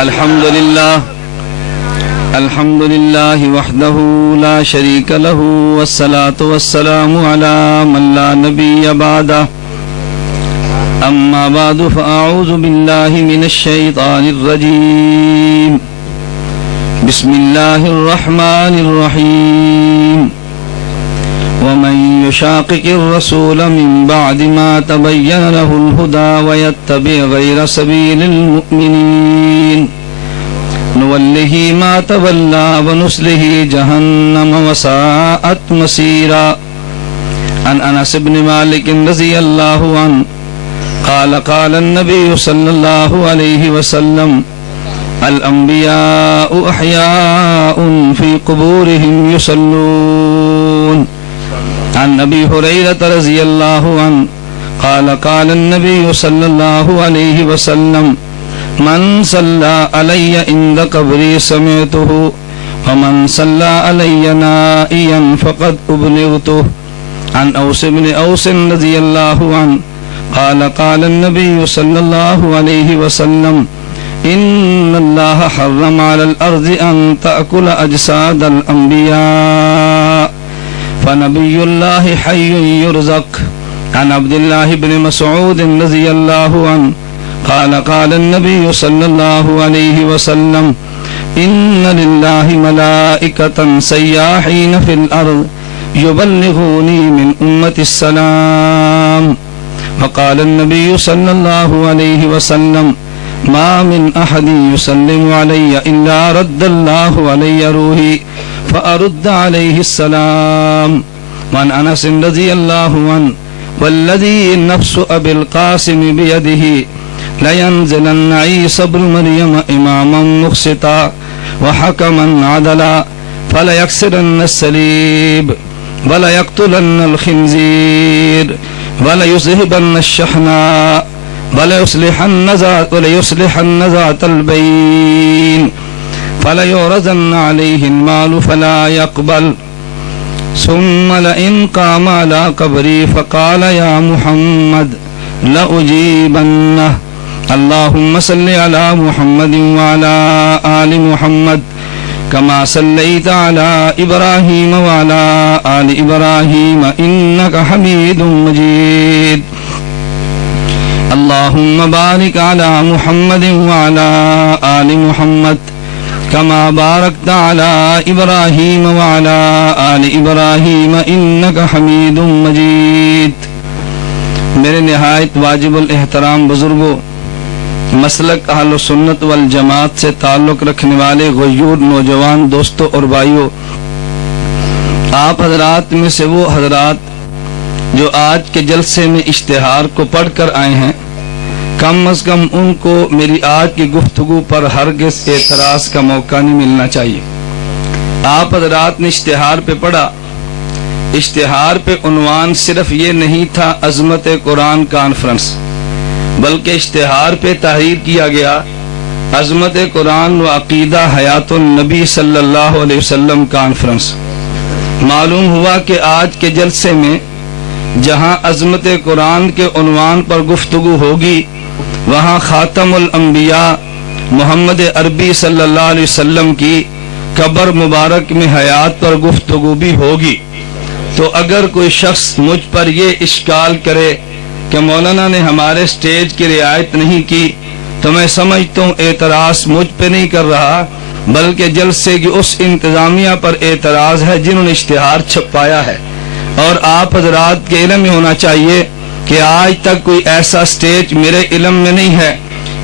الحمد لله وحده لا شريك له والصلاة والسلام على من لا نبي بعده أما بعد فأعوذ بالله من الشيطان الرجيم بسم الله الرحمن الرحيم ومن يشاقق الرسول من بعد ما تبين له الهدى ويتبع غير سبيل المؤمنين نوله ما تولى ونصله جهنم وساءت مصيرا. عن أنس بن مالك رضي الله عنه قال قال النبي صلى الله عليه وسلم الأنبياء أحياء في قبورهم يصلون. عن أبي هريرة رضي الله عنه قال قال النبي صلى الله عليه وسلم من صلى علي عند قبري سمعته ومن صلى علي نائيا فقد أبلغته. عن أوس بن أوس رضي الله عنه قال قال النبي صلى الله عليه وسلم إن الله حرم على الأرض أن تأكل أجساد الأنبياء فنبي الله حي يرزق. عن عبد الله بن مسعود رضي الله عنه قال قال النبي صلى الله عليه وسلم إن لله ملائكة سياحين في الأرض يبلغوني من أمة السلام. وقال النبي صلى الله عليه وسلم ما من أحد يسلم علي إلا رد الله علي روحي فأرد عليه السلام. وعن أنس رضي الله عنه والذي نفس أبي القاسم بيده لينزلن عيسى ابن مريم إماما مقسطا وحكما عدلا فليكسرن الصليب وليقتلن الخنزير وليذهبن الشحناء وليصلحن ذات البين فليعرضن عليه المال فلا يقبل. ثم لئن قام على قبري فقال يا محمد لأجيبنه. اللهم صل على محمد وعلى آل محمد كما صليت على إبراهيم وعلى آل إبراهيم إنك حميد مجيد. اللهم بارك على محمد وعلى آل محمد كما باركت على إبراهيم وعلى آل إبراهيم إنك حميد مجيد. میرے نہایت واجب الاحترام بزرگوں، مسلک اہل سنت والجماعت سے تعلق رکھنے والے غیور نوجوان دوستوں اور بھائیوں، آپ حضرات میں سے وہ حضرات جو آج کے جلسے میں اشتہار کو پڑھ کر آئے ہیں، کم از کم ان کو میری آج کی گفتگو پر ہرگز اعتراض کا موقع نہیں ملنا چاہیے. آپ حضرات نے اشتہار پہ پڑھا، اشتہار پہ عنوان صرف یہ نہیں تھا عظمت قرآن کانفرنس، بلکہ اشتہار پہ تحریر کیا گیا عظمت قرآن و عقیدہ حیات النبی صلی اللہ علیہ وسلم کانفرنس. معلوم ہوا کہ آج کے جلسے میں جہاں عظمت قرآن کے عنوان پر گفتگو ہوگی، وہاں خاتم الانبیاء محمد عربی صلی اللہ علیہ وسلم کی قبر مبارک میں حیات پر گفتگو بھی ہوگی. تو اگر کوئی شخص مجھ پر یہ اشکال کرے کہ مولانا نے ہمارے سٹیج کی رعایت نہیں کی، تو میں سمجھتا ہوں اعتراض مجھ پہ نہیں کر رہا، بلکہ جلسے کی اس انتظامیہ پر اعتراض ہے جنہوں نے اشتہار چھپایا ہے. اور آپ حضرات کے علم میں ہونا چاہیے کہ آج تک کوئی ایسا سٹیج میرے علم میں نہیں ہے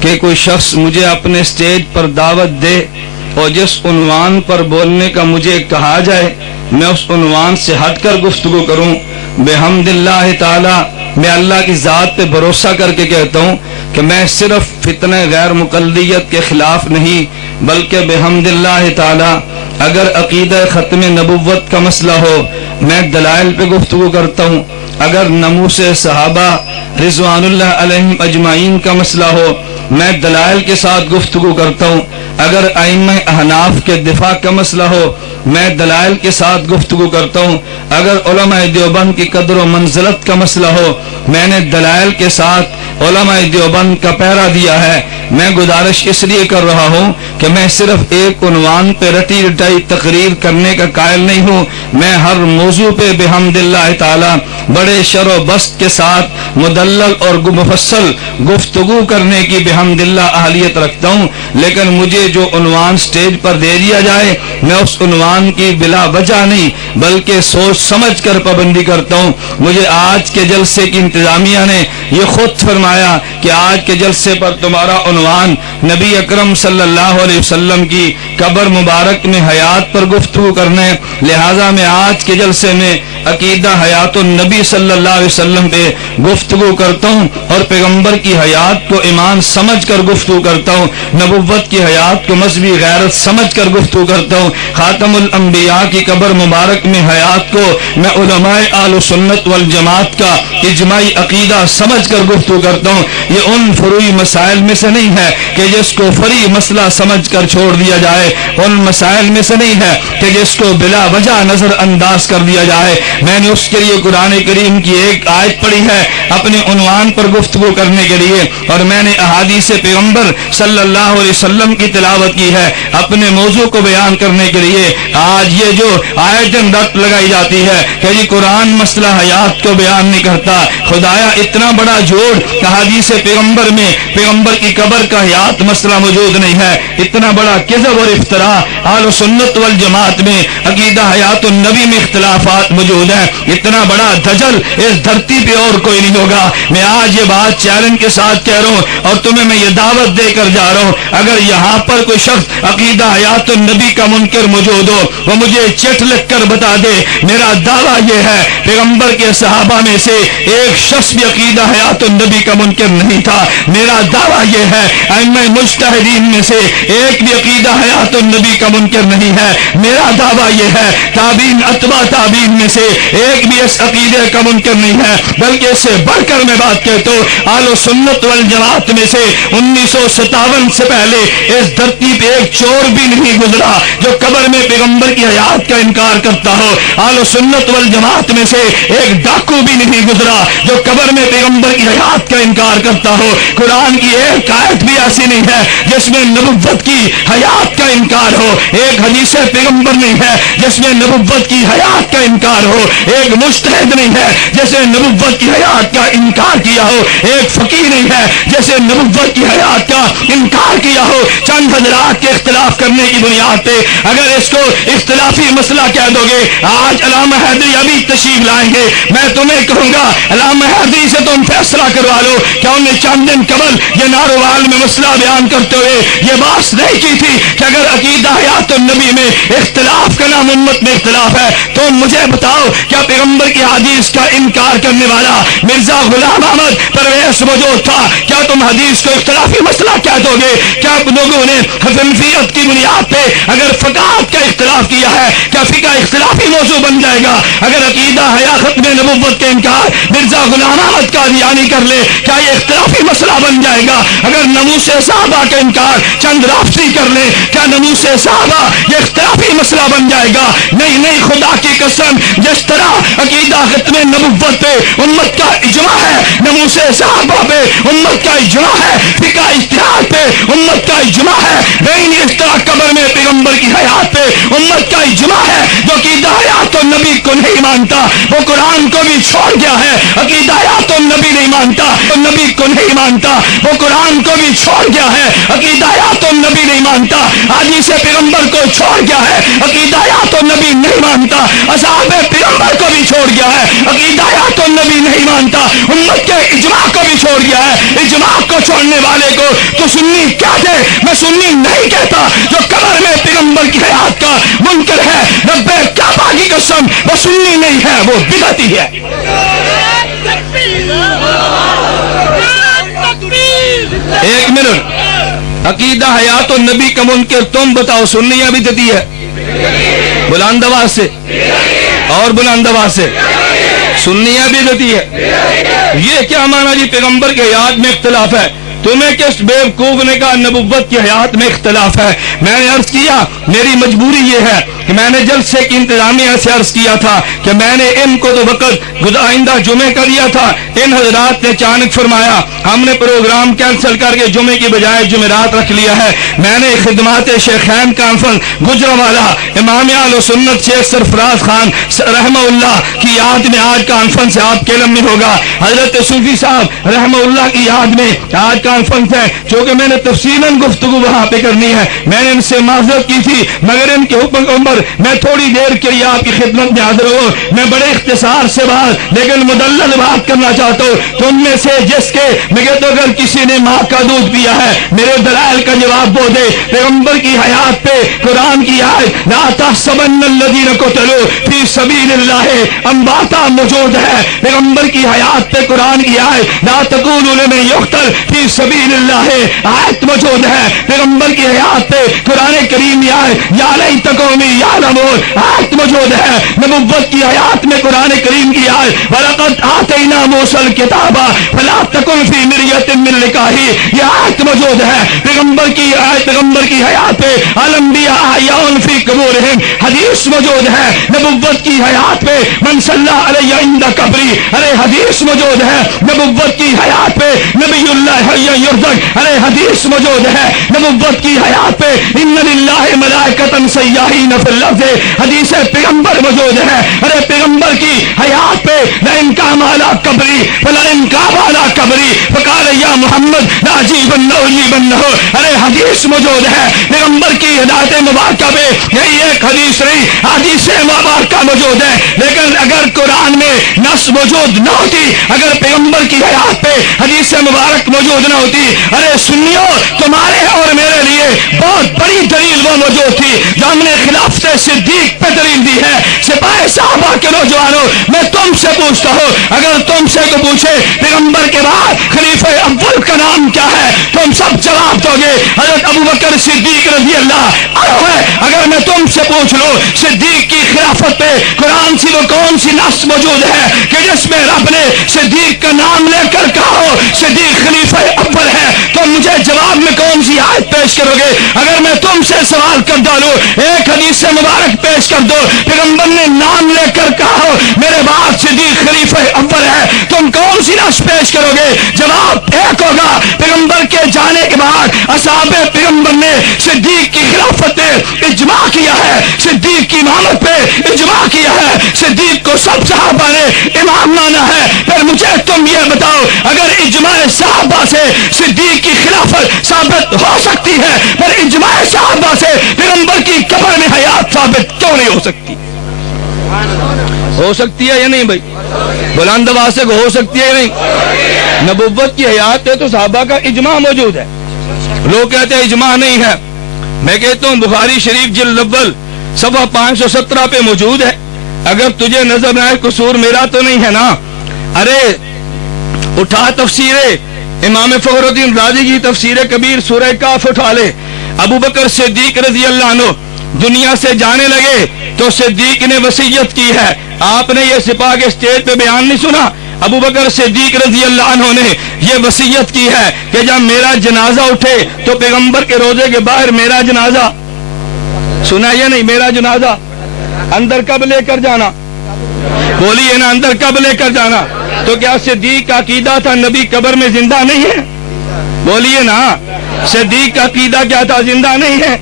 کہ کوئی شخص مجھے اپنے سٹیج پر دعوت دے اور جس عنوان پر بولنے کا مجھے کہا جائے میں اس عنوان سے ہٹ کر گفتگو کروں. بحمد اللہ تعالی، میں اللہ کی ذات پہ بھروسہ کر کے کہتا ہوں کہ میں صرف فتنہ غیر مقلدیت کے خلاف نہیں، بلکہ بحمد اللہ تعالی اگر عقیدہ ختم نبوت کا مسئلہ ہو میں دلائل پہ گفتگو کرتا ہوں، اگر نموس صحابہ رضوان اللہ علیہم اجمعین کا مسئلہ ہو میں دلائل کے ساتھ گفتگو کرتا ہوں، اگر ائمہ احناف کے دفاع کا مسئلہ ہو میں دلائل کے ساتھ گفتگو کرتا ہوں، اگر علماء دیوبند کی قدر و منزلت کا مسئلہ ہو میں نے دلائل کے ساتھ علماء دیوبند کا پہرا دیا ہے۔ میں گزارش اس لیے کر رہا ہوں کہ میں صرف ایک عنوان پہ رٹی رٹائی تقریر کرنے کا قائل نہیں ہوں، میں ہر موضوع پہ بحمد اللہ تعالی بڑے شر و بست کے ساتھ مدلل اور مفصل گفتگو کرنے کی بحمد اللہ اہلیت رکھتا ہوں، لیکن مجھے جو عنوان سٹیج پر دے دیا جائے میں اس عنوان کی بلا وجہ نہیں بلکہ سوچ سمجھ کر پابندی کرتا ہوں۔ مجھے آج کے جلسے کی انتظامیہ نے یہ خود فرمایا کہ آج کے جلسے پر تمہارا عنوان نبی اکرم صلی اللہ علیہ وسلم کی قبر مبارک میں حیات پر گفتگو کرنے، لہٰذا میں آج کے جلسے میں عقیدہ حیات النبی صلی اللہ علیہ وسلم پہ گفتگو کرتا ہوں اور پیغمبر کی حیات کو ایمان سمجھ کر گفتگو کرتا ہوں، نبوت کی حیات کو مذہبی غیرت سمجھ کر گفتگو کرتا ہوں، خاتم الانبیاء کی قبر مبارک میں حیات کو میں علماء اہل سنت والجماعت کا اجماعی عقیدہ سمجھ کر گفتگو کرتا ہوں۔ یہ ان فروعی مسائل میں سے نہیں ہے کہ جس کو فری مسئلہ سمجھ کر چھوڑ دیا جائے، ان مسائل میں سے نہیں ہے کہ جس کو بلا وجہ نظر انداز کر دیا جائے۔ میں نے اس کے لیے قرآن کریم کی ایک آیت پڑھی ہے اپنے عنوان پر گفتگو کرنے کے لیے، اور میں نے احادیث پیغمبر صلی اللہ علیہ وسلم کی تلاوت کی ہے اپنے موضوع کو بیان کرنے کے لیے۔ آج یہ جو آیتیں رٹ لگائی جاتی ہے کہ جی قرآن مسئلہ حیات کو بیان نہیں کرتا، خدایا اتنا بڑا جھوٹ، احادیث پیغمبر میں پیغمبر کی قبر کا حیات مسئلہ موجود نہیں ہے، اتنا بڑا کذب اور افتراء۔ اہل سنت والجماعت میں عقیدہ حیات النبی میں اختلافات موجود ہیں، اتنا بڑا دجل اس دھرتی پہ اور کوئی نہیں ہوگا۔ میں آج یہ بات چیلنج کے ساتھ کہہ رہا ہوں اور تمہیں میں یہ دعوت دے کر جا رہا ہوں، اگر یہاں پر کوئی شخص عقیدہ حیات النبی کا منکر موجود ہو وہ مجھے چٹ لکھ کر بتا دے۔ میرا دعویٰ یہ ہے پیغمبر کے صحابہ میں سے ایک شخص بھی عقیدہ حیات النبی کا منکر نہیں تھا۔ میرا دعویٰ یہ ہے ائمہ مجتہدین میں سے ایک بھی عقیدہ حیات النبی کا منکر نہیں ہے۔ میرا دعویٰ یہ ہے تابعین اتباع تابعین میں سے ایک بھی اس عقیدے کا منکر نہیں ہے، بلکہ اس سے بڑھ کر میں بات کہتا ہوں اہل سنت والجماعت میں سے 1957 سے پہلے اس دھرتی پہ ایک چور بھی نہیں گزرا جو قبر میں پیغمبر کی حیات کا انکار کرتا ہو۔ اہل سنت والجماعت میں سے ایک ڈاکو بھی نہیں گزرا جو قبر میں پیغمبر کی حیات کا انکار کرتا ہو۔ قرآن کی ایک آیت بھی ایسی نہیں ہے جس میں نبوت کی حیات کا انکار ہو، ایک حدیث پیغمبر نہیں ہے جس میں نبوت کی حیات کا انکار ہو، ایک مجتہد نہیں ہے جیسے نبوت کی حیات کا انکار کیا ہو، ایک فقیہ نہیں ہے جیسے نبوت کی حیات کا انکار کیا ہو۔ چند حضرات کے اختلاف کرنے کی بنیاد پہ اگر اس کو اختلافی مسئلہ کہہ دو گے، آج علامہ حیدری ابھی تشریف لائیں گے، میں تمہیں کہوں گا علامہ حیدری سے تم فیصلہ کروا لو کہ انہوں نے چند دن قبل یہ ناروال میں مسئلہ بیان کرتے ہوئے یہ بات نہیں کی تھی کہ اگر عقیدہ حیات النبی میں اختلاف کا نام امت میں اختلاف ہے تو مجھے بتاؤ کیا پیغمبر کی حدیث کا انکار کرنے والا مرزا غلام احمد پرویز موجود تھا؟ کیا تم حدیث کو اختلافی مسئلہ کہہ دو گے؟ کیا لوگوں نے حنفیت کی بنیاد پہ اگر فقہات کا اختلاف کیا ہے کیا فقہ اختلافی موضوع بن جائے گا؟ اگر عقیدہ حیات میں نبوت کے انکار مرزا غلام احمد قادیانی کر لے کیا یہ اختلافی مسئلہ بن جائے گا؟ اگر ناموس صحابہ کا انکار چند رافضی کر لے کیا ناموس صحابہ یہ اختلافی مسئلہ بن جائے گا؟ نہیں نہیں، خدا کی قسم جس طرح عقیدہ ختم نبوت پہ امت کا اجماع ہے، ناموس صحابہ پہ امت کا اجماع ہے، فقہ اجتہاد پہ امت کا اجماع ہے، نہیں اس طرح قبر میں پیغمبر کی حیات پہ امت کا اجماع ہے۔ جو عقیدہ حیات النبی کو نہیں مانتا وہ قرآن کو بھی چھوڑ گیا ہے، عقیدہ حیات النبی نہیں مانتا تو نبی کو نہیں مانتا، وہ قرآن کو بھی چھوڑ گیا ہے، عقیدہ حیات النبی نہیں مانتا، حدیث پیغمبر کو چھوڑ گیا ہے، عقیدہ حیات النبی نہیں مانتا، اصحاب پیغمبر کو بھی چھوڑ گیا ہے، عقیدہ حیات النبی نہیں مانتا، امت کے اجماع کو بھی چھوڑ گیا ہے۔ اجماع کو چھوڑنے والے کو تو سنی کہتے، میں سنی نہیں کہتا۔ جو قبر میں پیغمبر کی حیات کا منکر ہے رب کعبہ کی قسم وہ سنی نہیں ہے، وہ بدعتی ہے۔ ایک منٹ، عقیدہ حیات النبی کا منکر تم بتاؤ سنی یا بدعتی ہے؟ بلند آواز سے اور بلند آواز سے، سنی یا بدعتی ہے؟ یہ کیا مانا جی پیغمبر کے حیات میں اختلاف ہے تمہیں کس بیوقوف نے کہا نبوت کی حیات میں اختلاف ہے؟ میں نے عرض کیا میری مجبوری یہ ہے کہ میں نے جلسے کی انتظامیہ سے عرض کیا تھا کہ میں نے ان کو تو وقت آئندہ جمعے کا دیا تھا، ان حضرات نے اچانک فرمایا ہم نے پروگرام کینسل کر کے جمعے کی بجائے جمعرات رکھ لیا ہے۔ میں نے خدمات شیخین کانفرنس گجرانوالہ امام اہل سنت شیخ سرفراز خان رحمہ اللہ کی یاد میں آج کانفرنس آپ کے علم میں ہوگا، حضرت صوفی صاحب رحمہ اللہ کی یاد میں آج کانفرنس ہے، چونکہ میں نے تفصیلاً گفتگو وہاں پہ کرنی ہے، میں نے ان سے معذرت کی تھی مگر ان کے حکم عمر میں تھوڑی دیر کے لیے آپ کی خدمت میں حاضر ہوں۔ میں بڑے اختصار سے بات لیکن مدلل بات کرنا چاہتا ہوں۔ تم میں سے جس کے میں کہتا ہوں اگر کسی نے ماں کا دودھ پیا ہے میرے دلائل کا جواب وہ دے۔ پیغمبر کی حیات پہ قرآن کی آیت لا تحسبن الذین قتلوا فی سبیل اللہ امواتا موجود ہے۔ پیغمبر کی حیات پہ قرآن کی آیت لا تقولوا لمن یقتل فی سبیل اللہ آیت موجود ہے۔ پیغمبر کی حیات پہ قرآن کریم کی آیت یا لیتکم یعلمون آیت موجود ہے۔ نبوت کی حیات میں قرآن کریم کی آیت وَلَقَدْ آتَيْنَا مُوسَى الْكِتَابَ فَلَا تَكُنْ فِي مِرْيَةٍ مِّن لِقَائِهِ یہ آیت موجود ہے۔ پیغمبر کی آیت پیغمبر کی حیات پہ الانبیاء احیاء فی قبورہم حدیث موجود ہے۔ نبوت کی حیات پہ من صلی علیہ عند قبری ارے حدیث موجود ہے۔ نبوت کی حیات پہ نبی اللہ حی یرزق ارے حدیث موجود ہے۔ نبوت کی حیات پہ ان للہ ملائکۃ سیاحین فی الارض حدیث پیغمبر موجود ہے۔ ارے پیغمبر کی حیات پہ لئن قام علی قبری فلئن قام علی قبری فقال یا محمد لاجیبن اجیبن ارے حدیث موجود ہے۔ پیغمبر کی ہدایت مبارکہ پہ یہی ایک حدیث رہی حدیث مبارکہ موجود ہے، لیکن اگر قرآن میں نص موجود نہ ہوتی، اگر پیغمبر کی حیات پہ حدیث مبارک موجود نہ ہوتی، ارے سنیو تمہارے اور میرے لیے بہت بڑی دلیل وہ موجود تھی جو ہم نے خلافت صدیق پہ دلیل دی ہے۔ سپاہی صحابہ کے نوجوانوں میں تم سے پوچھتا ہوں اگر تم سے کو پوچھے پیغمبر کے بعد خلیفہ اول کا نام کیا ہے تم سب جواب دو گے حضرت ابوبکر صدیق رضی اللہ عنہ ہے۔ اگر میں تم سے پوچھ لوں صدیق کی خلافت پہ قرآن سی وہ کون سی نص موجود ہے کہ جس میں رب نے صدیق کا نام لے کر کہا ہو صدیق خلیفہ اول ہے، تو مجھے جواب میں کون سی آیت پیش کرو گے؟ اگر میں تم سے سوال کر ڈالوں ایک حدیث مبارک پیش کر دو پیغمبر نے نام لے کر کہا ہو میرے بعد صدیق خلیفہ اول ہے، تم کون سی نص پیش کرو گے؟ جواب ایک ہوگا پیغمبر کے جانے کے بعد اصحاب پیغمبر نے صدیق کی خلافت پہ اجماع کیا ہے، صدیق کی امامت پہ اجماع کیا ہے، صدیق کو سب صحابہ نے امام مانا ہے۔ پھر مجھے تم یہ بتاؤ اگر اجماع صحابہ سے صدیق کی خلافت ثابت ہو سکتی ہے پھر اجماع صحابہ سے پیغمبر کی قبر میں حیات ثابت کیوں نہیں ہو سکتی؟ ہو سکتی ہے یا نہیں بھائی؟ بلند آواز سے ہو سکتی ہے یا نہیں؟ نبوت کی حیات پہ تو صحابہ کا اجماع موجود ہے، لوگ کہتے ہیں اجماع نہیں ہے، میں کہتا ہوں بخاری شریف جلد اول صفحہ 517 پہ موجود ہے۔ اگر تجھے نظر نہ آئے قصور میرا تو نہیں ہے نا؟ ارے اٹھا تفسیر امام فخر الدین رازی کی تفسیر کبیر سورہ کاف اٹھا لے۔ ابو بکر صدیق رضی اللہ عنہ دنیا سے جانے لگے تو صدیق نے وصیت کی ہے۔ آپ نے یہ سپاہ کے اسٹیج پہ بیان نہیں سنا؟ ابو بکر صدیق رضی اللہ عنہ نے یہ وصیت کی ہے کہ جب میرا جنازہ اٹھے تو پیغمبر کے روضے کے باہر میرا جنازہ سنا یا نہیں؟ میرا جنازہ اندر کب لے کر جانا؟ بولیے نا، اندر کب لے کر جانا؟ تو کیا صدیق کا عقیدہ تھا نبی قبر میں زندہ نہیں ہے؟ بولیے نا، صدیق کا عقیدہ کیا تھا؟ زندہ نہیں ہے۔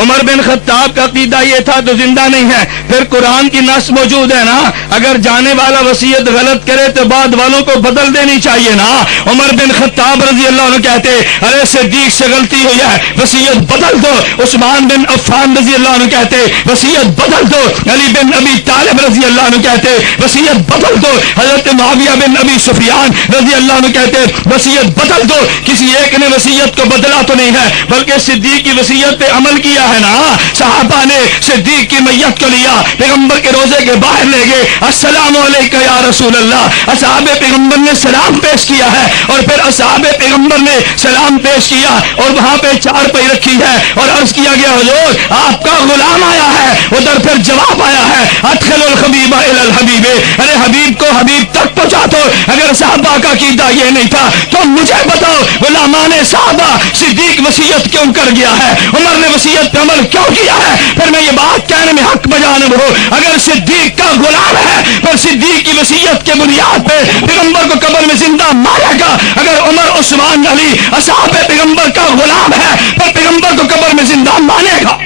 عمر بن خطاب کا عقیدہ یہ تھا تو زندہ نہیں ہے۔ پھر قرآن کی نص موجود ہے نا، اگر جانے والا وصیت غلط کرے تو بعد والوں کو بدل دینی چاہیے نا۔ عمر بن خطاب رضی اللہ عنہ کہتے ارے صدیق سے غلطی ہوئی ہے وصیت بدل دو۔ عثمان بن عفان رضی اللہ عنہ کہتے وصیت بدل دو۔ علی بن ابی طالب رضی اللہ عنہ کہتے وصیت بدل دو۔ حضرت معاویہ بن ابی سفیان رضی اللہ عنہ کہتے وصیت بدل دو۔ کسی ایک نے وصیت کو بدلا تو نہیں ہے بلکہ صدیق کی وصیت پہ عمل عمل کیا ہے نا. صحابہ نے صدیق کی میت کو لیا, پیغمبر کے روزے کے باہر لے گئے, السلام علیکم یا رسول اللہ. اصحاب پیغمبر نے سلام پیش کیا ہے, اور پھر اصحاب پیغمبر نے سلام پیش کیا اور وہاں پہ چارپائی رکھی ہے اور عرض کیا گیا حضور آپ کا غلام آیا ہے. ادھر پھر جواب آیا ہے ادخل الحبیب الی الحبیب, ارے حبیب کو حبیب تک پہنچا دو. اگر صحابہ کا عقیدہ یہ نہیں تھا تو مجھے بتاؤ غلامان صحابہ صدیق وصیت کیوں کر گیا ہے, عمر نے وصیت پہ عمل کیوں کیا ہے؟ پھر میں یہ بات کہنے میں حق بجانب ہوں, اگر صدیق کا غلام ہے پھر صدیق کی وصیت کے بنیاد پہ پیغمبر کو قبر میں زندہ مارے گا. اگر عمر عثمان علی اصحاب پیغمبر کا غلام ہے پھر پیغمبر کو قبر میں زندہ مانے گا.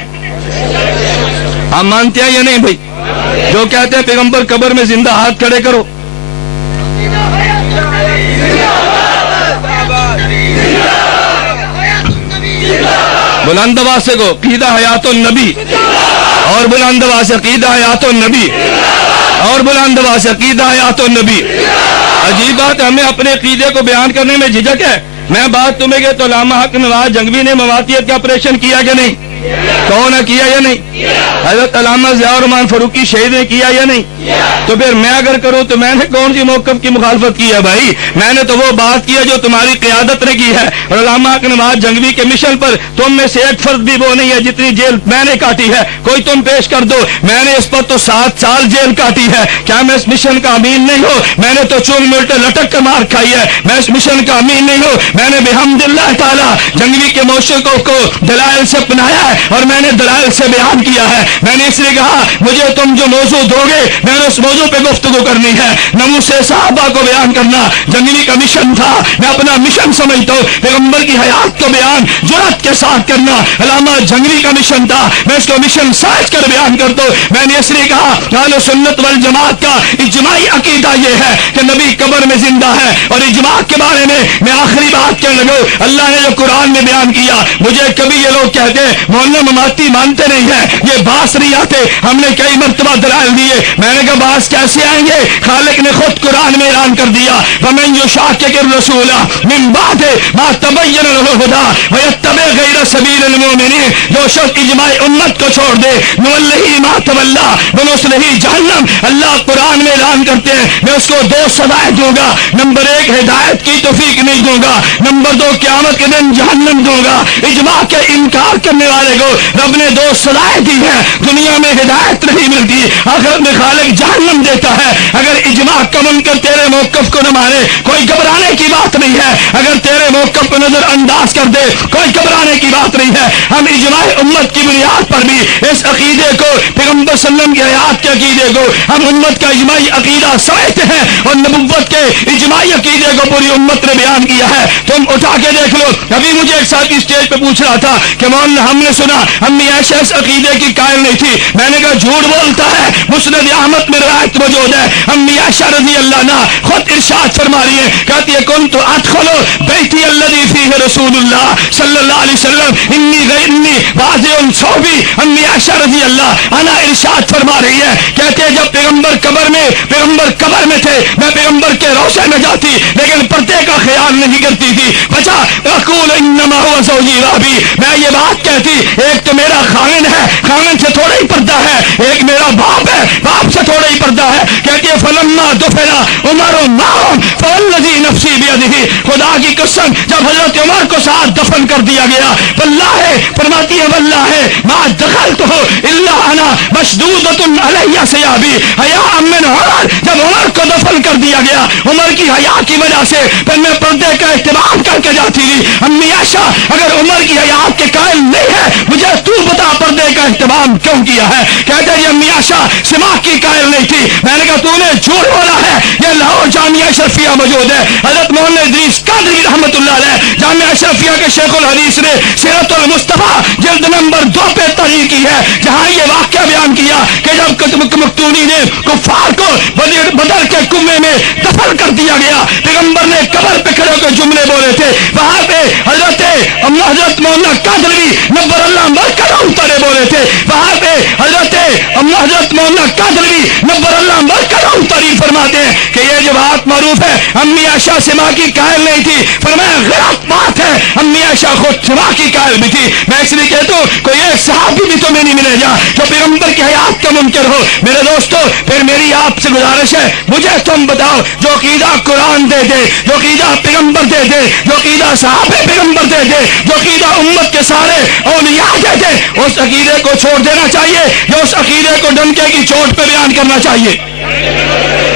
آپ مانتے ہیں یا نہیں بھائی؟ جو کہتے ہیں پیغمبر قبر میں زندہ, ہاتھ کھڑے کرو. بلند آواز سے کو عقیدہ حیات النبی, اور بلند آواز سے عقیدہ حیات النبی, اور بلند آواز سے عقیدہ حیات النبی. عجیب بات ہے, ہمیں اپنے عقیدے کو بیان کرنے میں جھجک ہے. میں بات تمہیں کہ تو علامہ حق نواز جنگوی نے مواتیت کا آپریشن کیا کہ نہیں؟ کون نے کیا یا نہیں؟ حضرت علامہ ضیاء الرحمن فاروقی شہید نے کیا یا نہیں؟ تو پھر میں اگر کروں تو میں نے کون سی موقف کی مخالفت کی ہے بھائی؟ میں نے تو وہ بات کی ہے جو تمہاری قیادت نے کی ہے. اور علامہ حق نواز جنگوی کے مشن پر تم میں سے ایک فرد بھی وہ نہیں ہے جتنی جیل میں نے کاٹی ہے. کوئی تم پیش کر دو, میں نے اس پر تو 7 سال جیل کاٹی ہے. کیا میں اس مشن کا امین نہیں ہوں؟ میں نے تو چونگ ملٹے لٹک کر مار کھائی ہے. میں اس مشن کا امین نہیں ہوں؟ میں نے بحمد اللہ تعالی جنگوی کے موشقوں کو دلائل سے اپنایا ہے اور میں نے دلائل سے بیان کیا ہے. میں نے اس لیے کہا مجھے تم جو موضوع دو گے میں نے اس موضوع پہ گفتگو کرنی ہے. ناموس صحابہ کو بیان کرنا جنگوی کا مشن تھا, میں اپنا مشن سمجھتا ہوں. پیغمبر کی حیات کو بیان جرأت کے ساتھ کرنا علامہ جنگوی کا مشن تھا, میں اس کو مشن سمجھ کر بیان کرتا ہوں. میں نے اس لیے کہا اہل سنت والجماعت کا اجماعی عقیدہ یہ ہے کہ نبی قبر میں زندہ ہے. اور اجماع کے بارے میں آخری بات کہنے لگا, اللہ نے جو قرآن میں بیان کیا, مجھے کبھی یہ لوگ کہتے ہیں مولانا مماتی مانتے نہیں ہیں, یہ باس نہیں آتے. ہم نے کئی مرتبہ دلائل دیے. میں نے کہا باس کیسے آئیں گے؟ خالق نے خود قرآن میں اعلان کر دیا وَمَن يُشَاقِقِ الرَّسُولَ مِن بَعْدِ مَا تَبَيَّنَ لَهُ الْهُدَىٰ وَيَتَّبِعْ غَيْرَ سَبِيلِ الْمُؤْمِنِينَ, جو شخص اجماع امت کو چھوڑ دے نُوَلِّهِ مَا تَوَلَّىٰ وَنُصْلِهِ جہنم. اللہ قرآن میں اعلان کرتے ہیں میں اس کو 2 سزائیں دوں گا. نمبر 1 ہدایت کی توفیق نہیں دوں گا, نمبر 2 قیامت کے دن جہنم دوں گا. اجماع کے انکار کرنے والے کو رب نے 2 سزائیں دی ہیں. دنیا میں ہدایت نہیں ملتی, آخرت میں خالق جہنم دیتا ہے. اگر اجماع کا منکر تیرے موقف کو نہ مانے کوئی گھبرانے کی بات نہیں ہے. اگر تیرے موقف کو نظر انداز کر دے کوئی گھبرانے کی بات نہیں ہے. ہم اجماع امت کی بنیاد پر بھی اس عقیدے کو پیغمبر صلی اللہ علیہ وسلم کی حیات کے عقیدے کو ہم امت کا اجماعی عقیدہ سمجھتے ہیں, اور نبوت کے اجماعی عقیدے کو پوری امت نے بیان کیا ہے. تم اٹھا کے دیکھ لو. ابھی مجھے ایک ساتھی اسٹیج پہ پوچھ رہا تھا کہ مولانا ہم نے سنا امی عائشہ اس عقیدے کی قائل نہیں تھی. میں نے کہا جھوٹ بولتا ہے, مسند احمد میں روایت موجود ہے. امی عائشہ رضی اللہ عنہا خود ارشاد فرما رہی ہے, کہتی ہے کنت ادخل بیتی الذی فیہ رسول اللہ صلی اللہ علیہ وسلم انی واضع صوبی. امی عائشہ رضی اللہ عنہا ارشاد فرما رہی ہے, کہتے ہیں جب پیغمبر قبر میں تھے میں پیغمبر کے روضے میں جاتی لیکن پردے کا خیال نہیں کرتی تھی. بچا اقول انما هو زوجی رابی, میں یہ بات کہتی ایک تو میرا خاوند ہے, خاوند سے تھوڑا ہی پردہ ہے, ایک میرا باپ ہے, باپ سے تھوڑا ہی پردہ ہے. کہتی ہے فلما دفنا عمر معهم فوالذی نفسی بیدہ, خدا کی قسم جب حضرت عمر کو ساتھ دفن کر دیا گیا واللہ فرماتی ہے واللہ ما دخلت الا انا مشدودۃ علی ثیابی حیاء من عمر. جب عمر کو دفن کر دیا گیا عمر کی حیا کی وجہ سے پھر میں پردے کا اہتمام کر کے جاتی تھی. امی عائشہ اگر عمر کی حیات کے قائل نہیں ہے مجھے تو بتا پردے کا اہتمام کیوں کیا ہے؟ کہتے ہیں امی عائشہ سماع کی قائل نہیں تھی. میں نے کہا تو نے جھوٹ بولا ہے, یہ لاہور جامعہ اشرفیہ موجود ہے. حضرت مولانا ادریس قادری رحمۃ اللہ علیہ جامعہ اشرفیہ کے شیخ الحدیث نے سیرت المصطفیٰ جلد نمبر 2 پہ تحریر کی ہے, جہاں یہ واقعہ بیان کیا کہ جب مقتونی نے کفار کو بدر کے کنویں میں دفن کر دیا گیا, پیغمبر نے قبر پہ کھڑے ہو کے جملے بولے تھے. وہاں پہ حضرت مولانا قادری نبر اللہ برکتہ اترے بولے تھے. وہاں پہ حضرت مولانا قادری نبر اللہ برکتہ اتری فرماتے ہیں کہ یہ جو بات معروف ہے امی عائشہ سما کی قائل نہیں تھی, فرمایا غلط بات ہے, امی عائشہ خود سما کی قائل بھی تھی. میں اس لیے کہتا ہوں ہوں کوئی ایک صحابی بھی تمہیں نہیں ملے گا جو پیغمبر کی حیات کا منکر ہو۔ میرے دوستو پھر میری آپ سے گزارش ہے، مجھے تم بتاؤ جو عقیدہ قرآن دے دے، جو عقیدہ پیغمبر دے دے، جو عقیدہ صحابہ پیغمبر دے دے، جو عقیدہ امت کے سارے اولیاء دے دے، اس عقیدے کو چھوڑ دینا چاہیے یا اس عقیدے کو ڈنکے کی چوٹ پہ بیان کرنا چاہیے؟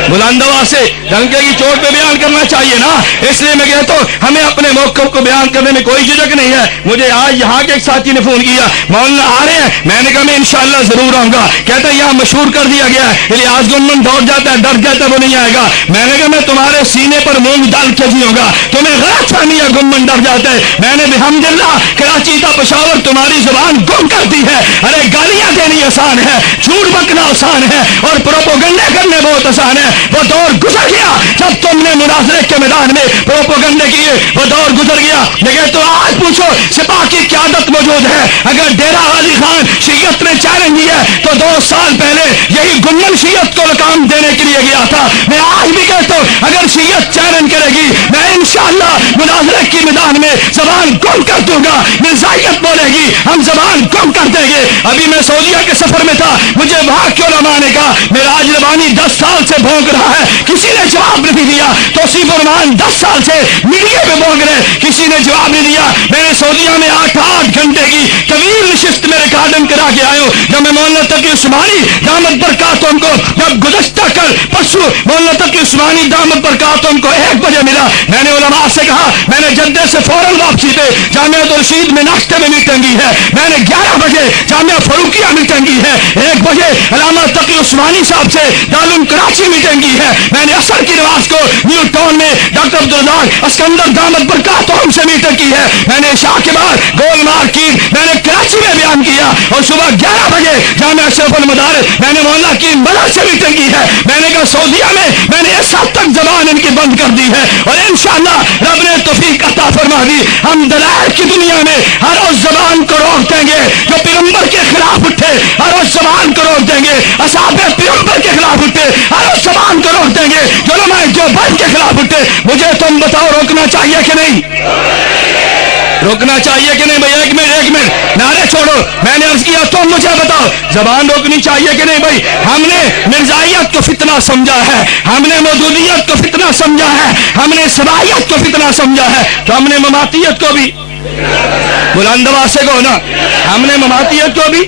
بلند آواز سے ڈنکے کی چوٹ پہ بیان کرنا چاہیے نا۔ اس لیے میں کہتا ہوں ہمیں اپنے موقف کو بیان کرنے میں کوئی جھجک نہیں ہے۔ مجھے آج یہاں کے ایک ساتھی نے فون کیا، مولانا آ رہے ہیں؟ میں نے کہا میں انشاءاللہ ضرور آؤں گا۔ کہتا ہے یہاں مشہور کر دیا گیا ہے، الیاس گنمن دوڑ جاتا ہے، ڈر جاتا ہے، وہ نہیں آئے گا۔ میں نے کہا میں تمہارے سینے پر مونگ ڈال کے جیوں گا، تمہیں غلط فہمی ہے گنمن ڈر جاتا ہے۔ میں نے بحمداللہ کراچی تا پشاور تمہاری زبان گم کر دی ہے۔ ارے گالیاں دینی آسان ہے، جھوٹ بکنا آسان ہے، اور پروپوگنڈے کرنے بہت آسان ہے۔ وہ دور گزر گیا جب تم نے مناظرے کے میدان میں پروپوگنڈے کیے، وہ دور گزر گیا۔ لیکن تو آج پوچھو سپاہ کی قیادت موجود ہے، اگر ڈیرہ غازی خان شیعت نے چیلنج دیا تو 2 سال پہلے یہی گنمن شیعت کو رقام دینے کے لیے گیا تھا۔ میں آج بھی کہتا ہوں اگر شیعت چیلنج کرے گی میں انشاءاللہ مناظرے کی میدان میں زبان گم کر دوں گا۔ مرزائیت بولے گی ہم زبان گم کر دیں گے۔ ابھی میں سعودیہ کے سفر میں تھا، مجھے وہاں کیوں علماء نے کہا معراج ربانی 10 سال سے بھونک رہا ہے، کسی نے جواب نہیں دیا۔ توصیف الرحمان 10 سال سے میڈیا پہ بھونک رہے، کسی نے جواب نہیں دیا۔ میں نے سعودیہ میں 8 گھنٹے کی طویل نشست میں ریکارڈنگ کرا کے آیا ہوں۔ جب میں مولانا تقی عثمانی دامت برکاتہم کو جب گزشتہ کل پرسوں مولانا تقی عثمانی دامت برکاتہم کو 1 بجے ملا، میں نے علماء سے کہا میں نے جدہ سے فوراً واپسی پہ جامعہ الرشید میں ناشتے میں میٹنگ کی ہے، میں نے 11 بجے جامعہ فاروقیہ میٹنگ کی ہے، 1 بجے علامہ تقی عثمانی صاحب سے دارالعلوم کراچی میٹنگ کی ہے، میں نے عصر کی نماز کو نیو ٹاؤن میں ڈاکٹر عبدالرزاق اسکندر دامت برکاتہم سے میٹنگ کی ہے، میں نے عشاء کے بعد گول مارکیٹ میں نے کراچی میں بیان کیا، اور صبح 11 بجے جامعہ اشرف المدارس میں نے مولانا کی مدد سے میٹنگ کی ہے۔ میں نے کہا سعودیہ میں نے اس حد تک زبان ان کی بند کر دی ہے، اور انشاءاللہ رب نے توفیق عطا فرما دی، ہم دلائل کی دنیا میں ہر اس زبان کو روک دیں گے جو پیغمبر کے خلاف اٹھے، ہر اس زبان کو روک دیں گے اصحاب پیغمبر کے خلاف اٹھے، ہر اس زبان کو روک دیں گے جو علماء دیوبند کے خلاف اٹھے۔ مجھے تم بتاؤ روکنا چاہیے کہ نہیں؟ روکنا چاہیے کہ نہیں بھائی؟ ایک منٹ نعرے چھوڑو، میں نے عرض کیا تم مجھے بتاؤ زبان روکنی چاہیے کہ نہیں بھائی؟ ہم نے مرزائیت کو فتنہ سمجھا ہے، ہم نے مودودیت کو فتنہ سمجھا ہے، ہم نے سبائیت کو فتنہ سمجھا ہے، تو ہم نے مماتیت کو بھی بلند آواز سے کہو نا، ہم نے مماتیت کو بھی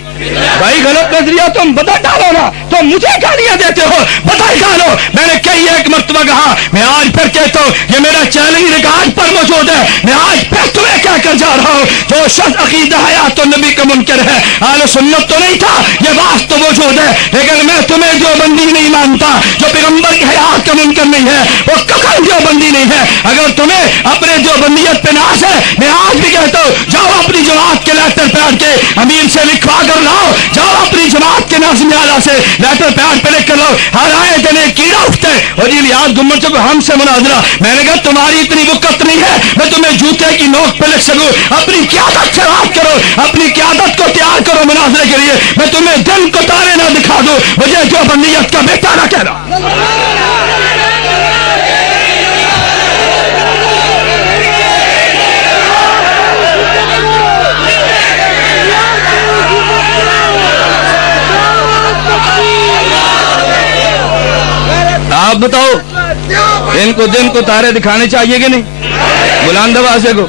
بھائی غلط نظریہ تم بدل ڈالو نا، تم مجھے گالیاں دیتے ہو بدل ڈالو۔ میں نے کئی ایک مرتبہ کہا، میں آج پھر کہتا ہوں یہ میرا چیلنج ریکارڈ پر موجود ہے، میں آج پھر تمہیں کہہ کر جا رہا ہوں جو شخص عقیدہ حیات النبی کا منکر ہے، اہل سنت تو نہیں تھا، یہ بات تو موجود ہے، لیکن میں تمہیں دیوبندی نہیں مانتا، جو پیغمبر کی حیات کا منکر نہیں ہے وہ کبھی دیوبندی نہیں ہے۔ اگر تمہیں اپنے دیوبندیت پہ ناز ہے، میں آج بھی کہتا ہوں جاؤ اپنی جماعت کے لیٹر پیڈ کے امیر سے لکھوا کر لاؤ، جاؤ اپنی جماعت کے ناظم اعلیٰ سے لیٹر پیڈ پہ لکھ کر لاؤ۔ ہر آئے دن ایک کیڑا اٹھتا ہے اور یہ الیاس گنمن سے ہم سے مناظرہ، میں نے کہا تمہاری اتنی وقت نہیں ہے میں تمہیں جوتے کی نوک پہ لکھ سکوں، اپنی قیادت سے بات کرو، اپنی قیادت کو تیار کرو مناظرے کے لیے، میں تمہیں دن کو تارے نہ دکھا دوں، مجھے دیوبندیت کا بیٹا نہ کہنا۔ آپ بتاؤ ان کو دن کو تارے دکھانے چاہیے کہ نہیں؟ بلند آواز سے کو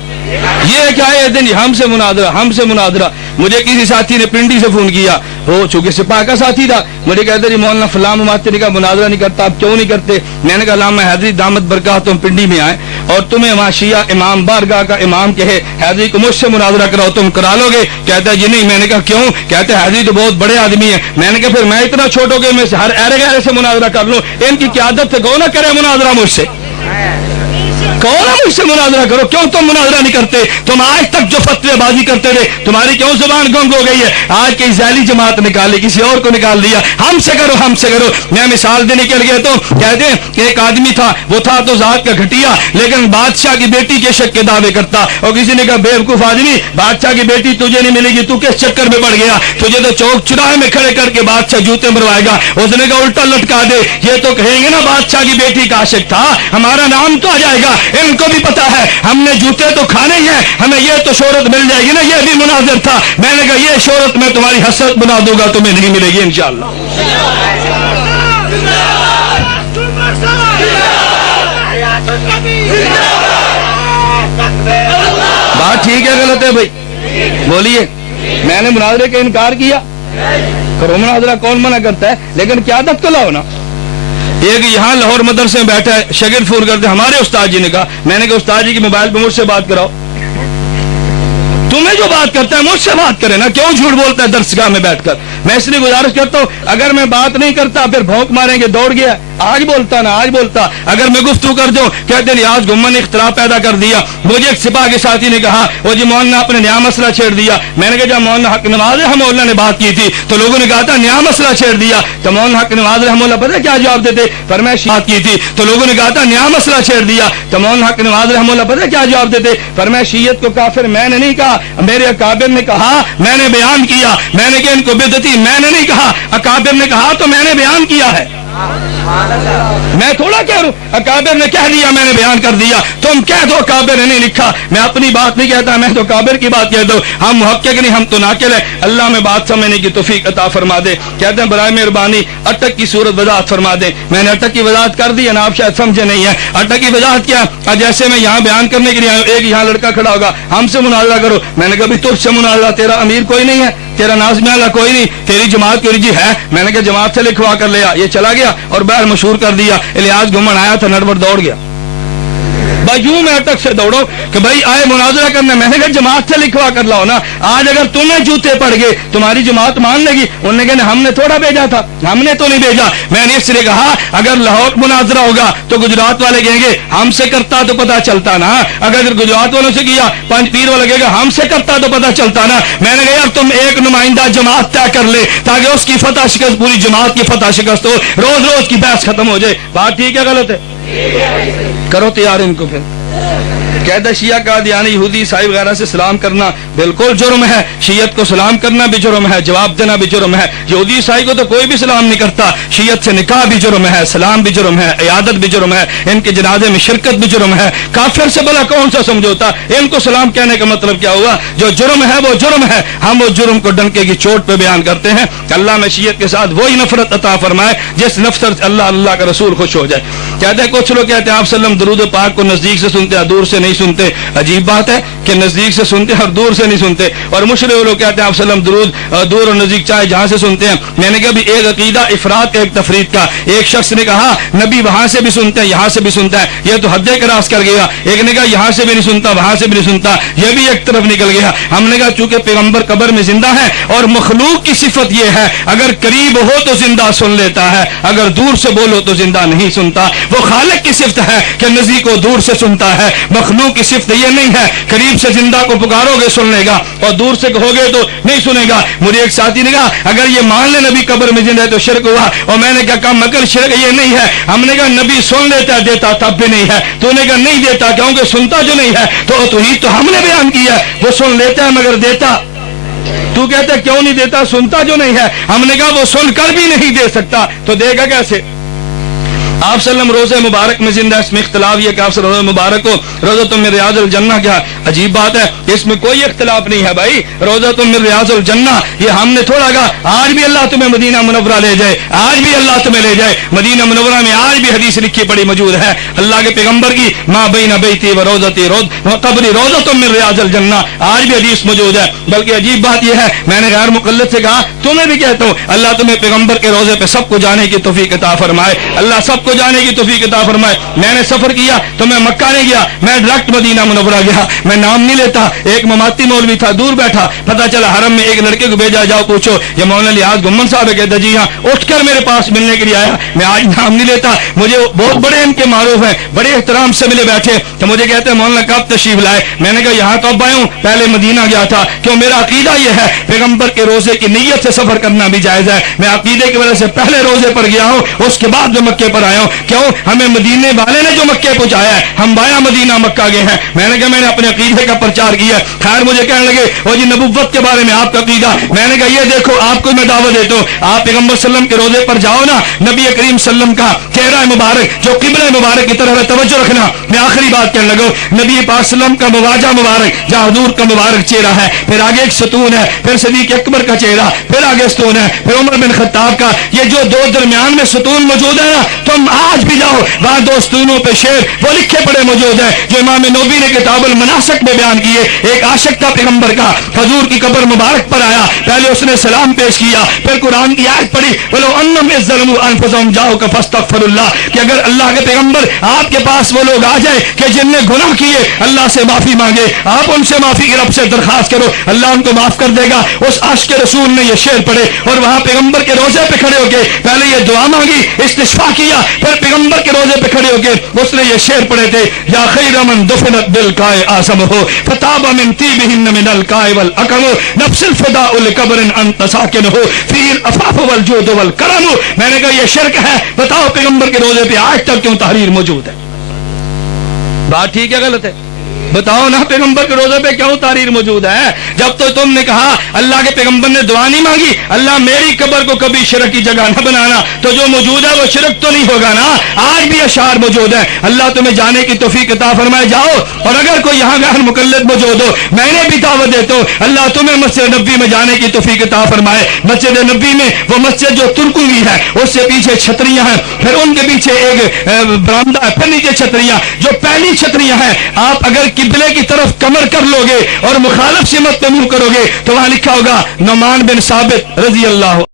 یہ کیا ہے دن ہم سے مناظرہ۔ مجھے کسی ساتھی نے پنڈی سے فون کیا، وہ چونکہ سپاہ کا ساتھی تھا، مجھے کہتے جی مولانا فلاں مماتے نے کہا مناظرہ نہیں کرتا، آپ کیوں نہیں کرتے؟ میں نے کہا علامہ حیدری دامت برکاتہم پنڈی میں آئے اور تمہیں وہاں شیعہ امام بارگاہ کا امام کہے حیدری کو مجھ سے مناظرہ کراؤ، تم کرا لو گے؟ کہتا ہے جی نہیں۔ میں نے کہا کیوں؟ کہتے ہیں حیدری تو بہت بڑے آدمی ہیں۔ میں نے کہا پھر میں اتنا چھوٹو کہ میں ہر ایرے گہرے سے مناظرہ کر لوں؟ ان کی قیادت سے کہو نہ کرے مناظرہ مجھ سے، کہو نا مجھ سے مناظرہ کرو، کیوں تم مناظرہ نہیں کرتے؟ تم آج تک جو فتوے بازی کرتے تھے تمہاری کیوں زبان گنگ ہو گئی ہے؟ آج کی ذیلی جماعت نکالی، کسی اور کو نکال دیا، ہم سے کرو ہم سے کرو۔ میں مثال دینے کے لیے تو کہتے ہیں کہ ایک آدمی تھا، وہ تھا تو ذات کا گھٹیا لیکن بادشاہ کی بیٹی کے شک کے دعوے کرتا، اور کسی نے کہا بیوقوف آدمی بادشاہ کی بیٹی تجھے نہیں ملے گی، تو کس چکر میں پڑ گیا؟ تجھے تو چوک چوراہے میں کھڑے کر کے بادشاہ جوتے مروائے گا۔ اس نے کہا الٹا لٹکا دے، یہ تو کہیں گے نا بادشاہ کی بیٹی کا عاشق تھا، ہمارا نام تو آ جائے گا۔ ان کو بھی پتا ہے ہم نے جوتے تو کھانے ہی ہیں, ہمیں یہ تو شہرت مل جائے گی نا. یہ بھی مناظر تھا. میں نے کہا یہ شہرت میں تمہاری حسرت بنا دوں گا, تمہیں نہیں ملے گی انشاءاللہ. بات ٹھیک ہے غلط ہے بھائی بولیے؟ میں نے مناظرے کا انکار کیا؟ کرو مناظرہ, کون منع کرتا ہے؟ لیکن قیادت کو لاؤ نا. ایک یہاں لاہور مدرسے میں بیٹھا ہے شگرد فون کرتے, ہمارے استاد جی نے کہا. میں نے کہا استاد جی کی موبائل پہ مجھ سے بات کراؤ. تمہیں جو بات کرتا ہے مجھ سے بات کرے نا, کیوں جھوٹ بولتا ہے درسگاہ میں بیٹھ کر؟ میں اس لیے گزارش کرتا ہوں, اگر میں بات نہیں کرتا پھر بھونک ماریں گے دوڑ گیا, آج بولتا نا آج بولتا. اگر میں گفتگو کر دوں کہتے ہیں آج گمن نے اختلاف پیدا کر دیا. مجھے ایک سپاہ کے ساتھی نے کہا وہ جی مولانا اپنے نیا مسئلہ چھیڑ دیا. میں نے کہا جب مولانا حق نواز رحمہ اللہ نے بات کی تھی تو لوگوں نے کہا تھا نیا مسئلہ چھیڑ دیا. تو مولانا حق نواز رحمہ اللہ پتہ کیا جواب دیتے؟ فرمایا بات کی تھی تو لوگوں نے کہا تھا نیا مسئلہ چھیڑ دیا. تو مولانا حق نواز رحمہ اللہ پتہ کیا جواب دیتے؟ فرمایا شیعت کو کافر میں نے نہیں کہا, میرے اکابر نے کہا, میں نے بیان کیا. میں نے کہا ان کو بدعتی میں نے نہیں کہا, اکابر نے کہا تو میں نے بیان کیا ہے. میں تھوڑا کہہ رہا ہوں اکابر نے کہہ دیا میں نے بیان کر دیا. تم کہہ دو اکابر نے نہیں لکھا. میں اپنی بات نہیں کہتا, میں تو اکابر کی بات کہتا ہوں. ہم محقق نہیں, ہم تو ناقل ہیں. اللہ میں بات سمجھنے کی توفیق عطا فرما دے. کہتے ہیں برائے مہربانی اٹک کی صورت وضاحت فرما دیں. میں نے اٹک کی وضاحت کر دی ہے نا, آپ شاید سمجھے نہیں ہے. اٹک کی وضاحت کیا؟ جیسے میں یہاں بیان کرنے کے لیے آیا, ایک یہاں لڑکا کھڑا ہوگا, ہم سے مناظرہ کرو. میں نے کہا بھی تجھ سے مناظرہ, تیرا امیر کوئی نہیں ہے, تیرا ناظم اعلیٰ کوئی نہیں, تیری جماعت کوئی جی ہے. میں نے کہا جماعت سے لکھوا کر لیا. یہ چلا گیا اور باہر مشہور کر دیا. الیاس گمن آیا تھا, نڑبڑ دوڑ گیا. یوں میں اٹک سے دوڑو کہ بھائی آئے مناظرہ کرنا. میں نے کہا جماعت سے لکھوا کر لاؤ نا. آج اگر تمہیں جوتے پڑ گئے تمہاری جماعت مان لے گی. انہوں نے کہا ہم نے تھوڑا بھیجا تھا, ہم نے تو نہیں بھیجا. میں نے اس لیے کہا اگر لاہور مناظرہ ہوگا تو گجرات والے کہیں گے ہم سے کرتا تو پتا چلتا نا. اگر گجرات والوں سے کیا پنج پیر والا کہے گا ہم سے کرتا تو پتا چلتا نا. میں نے کہا یار تم ایک نمائندہ جماعت طے کر لے تاکہ اس کی فتح شکست پوری جماعت کی فتح شکست ہو, روز روز کی بحث ختم ہو جائے. بات ٹھیک ہے غلط ہے؟ کرو تیار ان کو. پھر کہتا شیعہ قادیانی یہودی عیسائی وغیرہ سے سلام کرنا بالکل جرم ہے, شیعت کو سلام کرنا بھی جرم ہے, جواب دینا بھی جرم ہے. یہودی عیسائی کو تو کوئی بھی سلام نہیں کرتا. شیعت سے نکاح بھی جرم ہے, سلام بھی جرم ہے, عیادت بھی جرم ہے, ان کے جنازے میں شرکت بھی جرم ہے. کافر سے بلا کون سا سمجھوتا؟ ان کو سلام کہنے کا مطلب کیا ہوا؟ جو جرم ہے وہ جرم ہے. ہم اس جرم کو ڈنکے کی چوٹ پہ بیان کرتے ہیں. اللہ میں شیعت کے ساتھ وہی نفرت عطا فرمائے جس نفرت سے اللہ کا رسول خوش ہو جائے. کہتے ہیں کچھ لوگ کہتے ہیں آپ صلی اللہ علیہ وسلم درود پاک کو نزدیک سے سنتے ہیں دور سے نہیں سنتے. عجیب بات ہے کہ نزدیک سے سنتے ہیں اور دور سے نہیں سنتے. اور مشرک لوگ کہتے ہیں آپ صلی اللہ علیہ وسلم درود دور اور نزدیک چاہے جہاں سے سنتے ہیں. میں نے کہا بھی ایک عقیدہ افراد ایک تفرید کا. ایک شخص نے کہا نبی وہاں سے بھی سنتے ہیں یہاں سے بھی سنتا ہے, یہ تو حد کراس کر گیا. ایک نے کہا یہاں سے بھی نہیں سنتا وہاں سے بھی نہیں سنتا, یہ بھی ایک طرف نکل گیا. ہم نے کہا چونکہ پیغمبر قبر میں زندہ ہے اور مخلوق کی صفت یہ ہے اگر قریب ہو تو زندہ سن لیتا ہے, اگر دور سے بولو تو زندہ نہیں سنتا. وہ خالق کی صفت ہے کہ نزدیک کو دور سے سنتا ہے, مخلوق کی صفت یہ نہیں ہے قریب سے زندہ کو پکارو گے سن لے گا اور دور سے کہو گے تو نہیں سنے گا. مجھے ایک ساتھی نے کہا اگر یہ مان لے نبی قبر میں زندہ ہے تو شرک ہوا. اور میں نے کہا کم عقل شرک یہ نہیں ہے. ہم نے کہا نبی سن لیتا ہے دیتا تب بھی نہیں ہے. تو نے کہا نہیں دیتا کیونکہ سنتا جو نہیں ہے. تو ہی تو ہم نے بیان کیا ہے وہ سن لیتا ہے مگر دیتا. تو کہتا ہے کیوں نہیں دیتا؟ سنتا جو نہیں ہے. ہم نے کہا وہ سن کر بھی نہیں دے سکتا تو دے گا کیسے؟ آپ صلی اللہ علیہ وسلم روزہ مبارک میں زندہ. اس میں اختلاف یہ کہ آپ صلی اللہ علیہ وسلم مبارک کو روزہ من ریاض الجنہ. کیا عجیب بات ہے, اس میں کوئی اختلاف نہیں ہے بھائی. روزہ من ریاض الجنہ یہ ہم نے تھوڑا کہا آج بھی اللہ تمہیں مدینہ منورہ لے جائے, آج بھی اللہ تمہیں لے جائے. مدینہ منورہ میں آج بھی حدیث لکھی پڑی موجود ہے اللہ کے پیغمبر کی, ما بین بیتی و روزتی قبری روزہ من ریاض الجنہ, آج بھی حدیث موجود ہے. بلکہ عجیب بات یہ ہے میں نے غیر مقلد سے کہا تمہیں بھی کہتا ہوں اللہ تمہیں پیغمبر کے روزے پہ سب کو جانے کی توفیق عطا فرمائے. اللہ سب کو جانے کی توفیق عطا فرمائے. میں نے سفر کیا تو میں مکہ نہیں گیا, میں ڈائریکٹ مدینہ منورہ گیا. میں نام نہیں لیتا. ایک مماتی مولوی تھا دور بیٹھا, پتہ چلا حرم میں ایک لڑکے کو بھیجا جاؤ پوچھو یہ مولانا الیاس گمن صاحب ہے. کہتا جی ہاں, اٹھ کر میرے پاس ملنے کے لیے آیا. میں آج نام نہیں لیتا, مجھے بہت بڑے ان کے معروف ہیں, بڑے احترام سے ملے بیٹھے تو مجھے کہتے ہیں مولانا کب تشریف لائے. میں نے کہا یہاں تو اب آیا ہوں, پہلے مدینہ گیا تھا. کیوں میرا عقیدہ یہ ہے پیغمبر کے روزے کی نیت سے سفر کرنا بھی جائز ہے. میں عقیدے کی وجہ سے پہلے روزے پر گیا ہوں, اس کے بعد میں مکے پر آیا ہوں. کیوں؟ ہمیں مدینے والے نے جو مکے پہنچایا ہے, ہم بایا مدینہ مکہ گئے ہیں. میں نے کہا میں نے اپنے عقیدے کا پرچار کیا. خیر مجھے کہنے لگے وہ جی نبوت کے بارے میں آپ کا عقیدہ. میں نے کہا یہ دیکھو آپ کو میں دعوت دیتا ہوں, آپ پیغمبر صلی اللہ علیہ وسلم کے روزے پر جاؤ نا, نبی کریم صلی اللہ علیہ وسلم کا چہرہ مبارک جو قبلہ مبارک کی طرف ہے توجہ رکھنا. میں آخری بات کہنے لگا, نبی پاک صلی اللہ علیہ وسلم کا مواجہ مبارک جہاں حضور کا مبارک چہرہ ہے, پھر آگے ایک ستون ہے, پھر صدیق اکبر کا چہرہ, پھر آگے ستون ہے, پھر عمر بن خطاب کا. یہ جو دو درمیان میں ستون موجود ہے نا, تم آج بھی جاؤ وہاں دو ستونوں پہ شعر وہ لکھے پڑے موجود ہیں جو امام نووی نے کتاب المناسک میں بیان کیے. ایک عاشق تھا پیغمبر کا, حضور کی قبر مبارک پر آیا, پہلے اس نے سلام پیش کیا, پھر قرآن کی آیت پڑھی ولو انہم اذ ظلموا انفسہم جاؤک فاستغفروا اللہ, کہ اگر اللہ کے پیغمبر آپ کے پاس وہ لوگ آ جائے کہ جن نے گناہ کیے اللہ سے معافی مانگے, آپ ان سے معافی کی رب سے درخواست کرو, اللہ ان کو معاف کر دے گا. اس عاشق رسول نے یہ شعر پڑھے اور وہاں پیغمبر کے روزے پہ کھڑے ہو کے پہلے یہ دعا مانگی, استشفاء کیا, پھر پیغمبر کے روزے پہ کھڑے ہو کے اس نے یہ شعر پڑھے تھے یا خیر من دفنت بالکائے آسمہ فتاب من طیبہن من الکائے والاکم نفس الفداء لقبر انت ساکن ہو فی العفاف والجود والکرم. میں نے کہا یہ شرک ہے, بتاؤ پیغمبر کے روزے پہ آج تک کیوں تحریر موجود ہے؟ بات ٹھیک ہے غلط ہے؟ بتاؤ نا, پیغمبر کے روزے پہ کیوں تحریر موجود ہے؟ جب تو تم نے کہا اللہ کے پیغمبر نے دعا نہیں مانگی اللہ میری قبر کو کبھی شرک کی جگہ نہ بنانا, تو جو موجود ہے وہ شرک تو نہیں ہوگا نا. آج بھی اشعار موجود ہیں, اللہ تمہیں جانے کی توفیق عطا فرمائے, جاؤ. اور اگر کوئی یہاں غیر مقلد موجود ہو, میں نے بھی دعوت دیتا ہوں اللہ تمہیں مسجد نبی میں جانے کی توفیق عطا فرمائے. مسجد نبی میں وہ مسجد جو ترکوں کی ہے, اس سے پیچھے چھتریاں ہیں, پھر ان کے پیچھے ایک برآمدہ ہے, پھر نیچے چھتریاں. جو پہلی چھتریاں ہیں آپ اگر قبلے کی طرف کمر کر لو گے اور مخالف سمت پہ منہ کرو گے تو وہاں لکھا ہوگا نعمان بن ثابت رضی اللہ